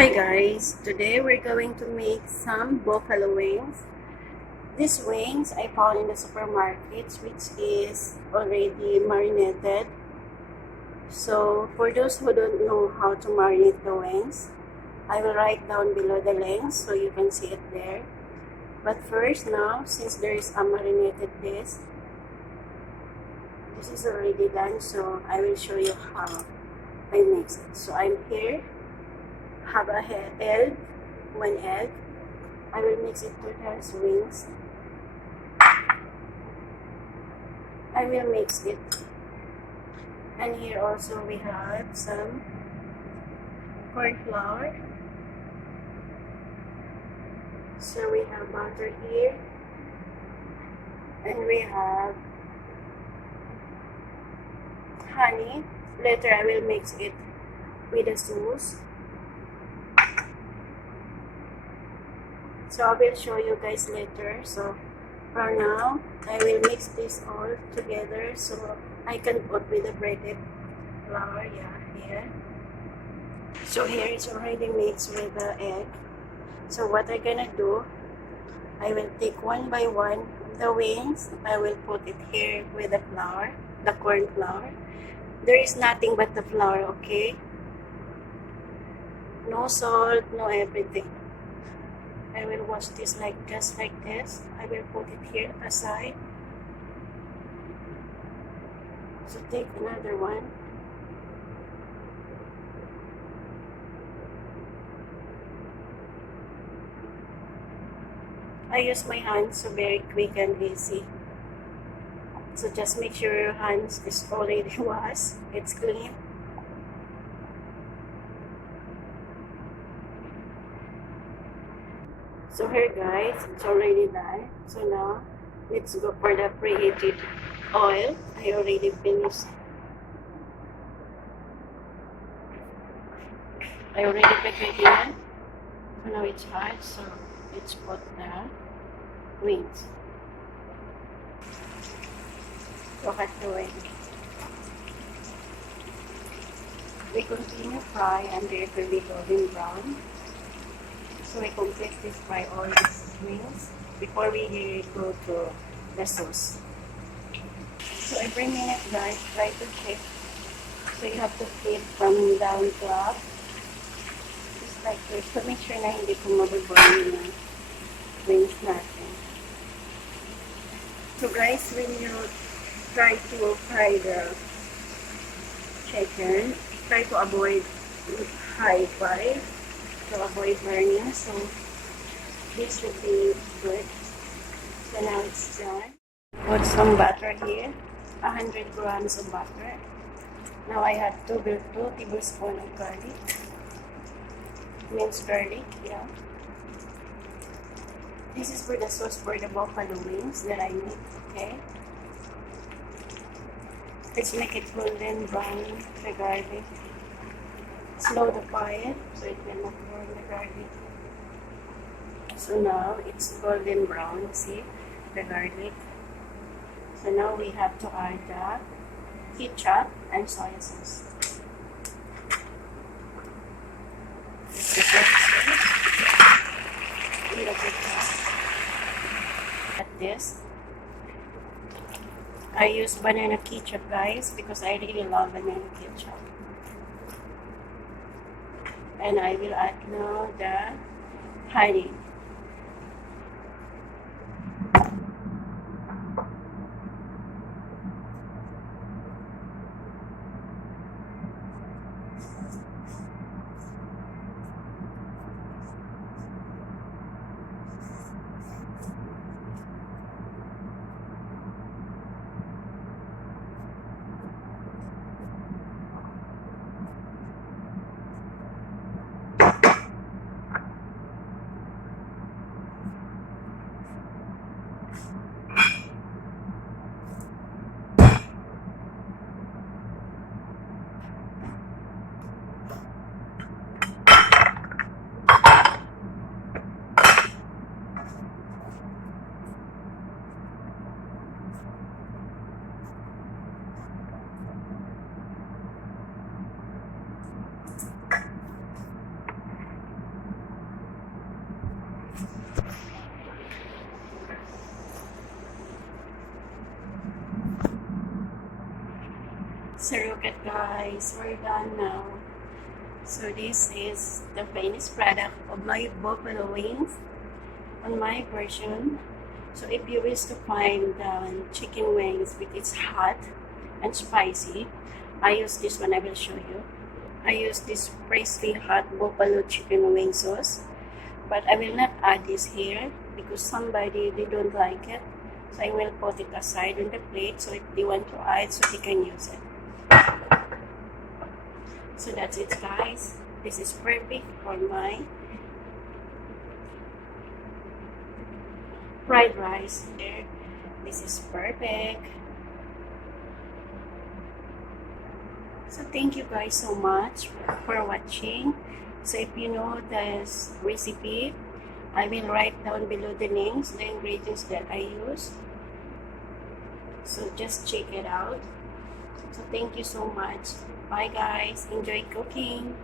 Hi guys, today we're going to make some buffalo wings. These wings I found in the supermarkets, which is already marinated. So for those who don't know how to marinate the wings, I will write down below the links so you can see it there. But first now, since there is a marinated this is already done, so I will show you how I mix it. So I'm here. Have a egg, one egg. I will mix it to those wings. I will mix it. And here also we have some corn flour. So we have butter here. And we have honey. Later I will mix it with the sauce. So I will show you guys later. So for now, I will mix this all together so I can put with the breaded flour. Here. So here it's already mixed with the egg. So what I'm gonna do, I will take one by one the wings. I will put it here with the flour, the corn flour. There is nothing but the flour, okay? No salt, no everything. I will wash this just like this. I will put it here aside. So take another one. I use my hands so very quick and easy. So just make sure your hands is already washed. It's clean. So here guys, it's already done. So now, let's go for the preheated oil. I already finished. I already preheated it. So now it's hot, so let's put the wings. So cut the wing. We continue fry until it will be golden brown. So we complete this fry all these wings before we go to the sauce. So every minute guys, try to check. So you have to flip from down to up. Just like this. So make sure na hindi po mabiburn yung wings natin. So guys, when you try to fry the chicken, try to avoid high fire. To avoid burning, so this would be good. So now it's done. Put some butter here, 100 grams of butter. Now I have 2 tablespoons of garlic, minced garlic. Yeah. This is for the sauce for the buffalo wings that I make. Okay. Let's make it golden brown. The garlic. Slow the fire so it will not burn the garlic. So now it's golden brown, see the garlic. So now we have to add the ketchup and soy sauce. This is the sauce. Little ketchup. At this, I use banana ketchup guys because I really love banana ketchup. And I will add now the honey. So look at guys, we're done now. So this is the finished product of my buffalo wings on my version. So if you wish to find chicken wings which is hot and spicy, I use this one. I will show you. I use this crispy hot buffalo chicken wing sauce, but I will not add this here because somebody they don't like it. So I will put it aside on the plate, so if they want to add, so they can use it. So that's it guys. This is perfect for my fried rice here. This is perfect. So thank you guys so much for watching. So if you know this recipe, I will write down below the names, the ingredients that I use. So just check it out. So thank you so much. Bye guys. Enjoy cooking.